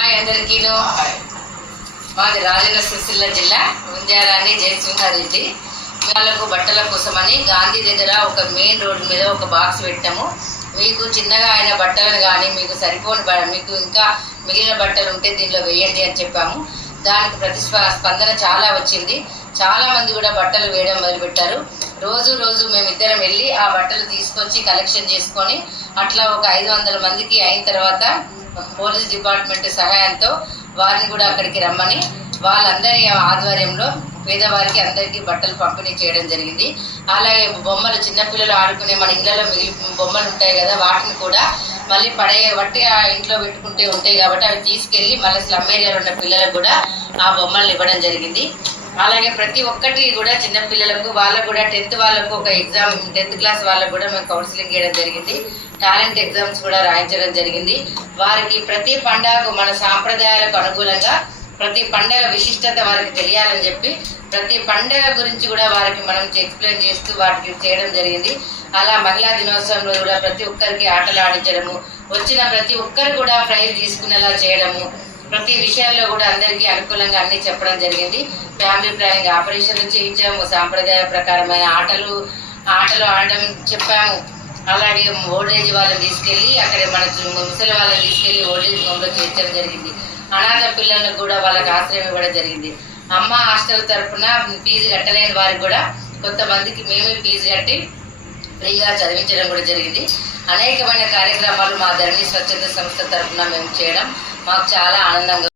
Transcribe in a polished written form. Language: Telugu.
హాయ్ అందరికీను. మాది రాజన్న సిరిసిల్ల జిల్లా ఉంజారాణి జయసింహారెడ్డి. వాళ్ళకు బట్టల కోసమని గాంధీ దగ్గర ఒక మెయిన్ రోడ్డు మీద ఒక బాక్స్ పెట్టాము. మీకు చిన్నగా అయిన బట్టలను కానీ మీకు సరిపోని మీకు ఇంకా మిగిలిన బట్టలు ఉంటే దీనిలో వేయండి అని చెప్పాము. దానికి ప్రతిస్పందన చాలా వచ్చింది. చాలా మంది కూడా బట్టలు వేయడం మొదలుపెట్టారు. రోజు రోజు మేమిద్దరం వెళ్ళి ఆ బట్టలు తీసుకొచ్చి కలెక్షన్ చేసుకొని అట్లా ఒక 500 మందికి అయిన తర్వాత పోలీస్ డిపార్ట్మెంట్ సహాయంతో వారిని కూడా అక్కడికి రమ్మని వాళ్ళందరి ఆధ్వర్యంలో పేదవారికి అందరికీ బట్టలు పంపిణీ చేయడం జరిగింది. అలాగే బొమ్మలు చిన్నపిల్లలు ఆడుకునే మన ఇళ్లలో బొమ్మలు ఉంటాయి కదా, వాటిని కూడా మళ్ళీ వట్టి ఆ ఇంట్లో పెట్టుకుంటే ఉంటాయి కాబట్టి అవి తీసుకెళ్ళి మళ్ళీ స్లమ్ ఏరియాలో ఉన్న పిల్లలకు కూడా ఆ బొమ్మలు ఇవ్వడం జరిగింది. అలాగే ప్రతి ఒక్కటి కూడా చిన్నపిల్లలకు వాళ్ళకు కూడా 10th వాళ్ళకు ఒక ఎగ్జామ్ 10th క్లాస్ వాళ్ళకు కూడా మేము కౌన్సిలింగ్ చేయడం జరిగింది. టాలెంట్ ఎగ్జామ్స్ కూడా రాయించడం జరిగింది. వారికి ప్రతి పండుగకు మన సాంప్రదాయాలకు అనుకూలంగా ప్రతి పండుగ విశిష్టత వారికి తెలియాలని చెప్పి ప్రతి పండుగ గురించి కూడా వారికి మనం ఎక్స్ప్లెయిన్ చేస్తూ వాటికి చేయడం జరిగింది. అలా మహిళా దినోత్సవంలో కూడా ప్రతి ఒక్కరికి ఆటలు ఆడించడము, వచ్చిన ప్రతి ఒక్కరు కూడా ప్రైజ్ తీసుకునేలా చేయడము, ప్రతి విషయాల్లో కూడా అందరికీ అనుకూలంగా అన్నీ చెప్పడం జరిగింది. ఫ్యామిలీ ప్లానింగ్ ఆపరేషన్లు చేయించాము, సాంప్రదాయ ప్రకారమైన ఆటలు ఆడడం చెప్పాము. అలాగే ఓల్డేజ్ వాళ్ళని తీసుకెళ్ళి అక్కడ మన ముసలి వాళ్ళని తీసుకెళ్ళి ఓల్డేజ్ హోమ్లో చేర్చడం జరిగింది. అనాథ పిల్లలకు కూడా వాళ్ళకి ఆశ్రయం ఇవ్వడం జరిగింది. అమ్మ హాస్టల్ తరఫున ఫీజు కట్టలేని వారికి కూడా కొంతమందికి మేమే ఫీజు కట్టి ఫ్రీగా చదివించడం కూడా జరిగింది. అనేకమైన కార్యక్రమాలు మా ధరణి స్వచ్ఛంద సంస్థ తరఫున మేము చేయడం మాకు చాలా ఆనందంగా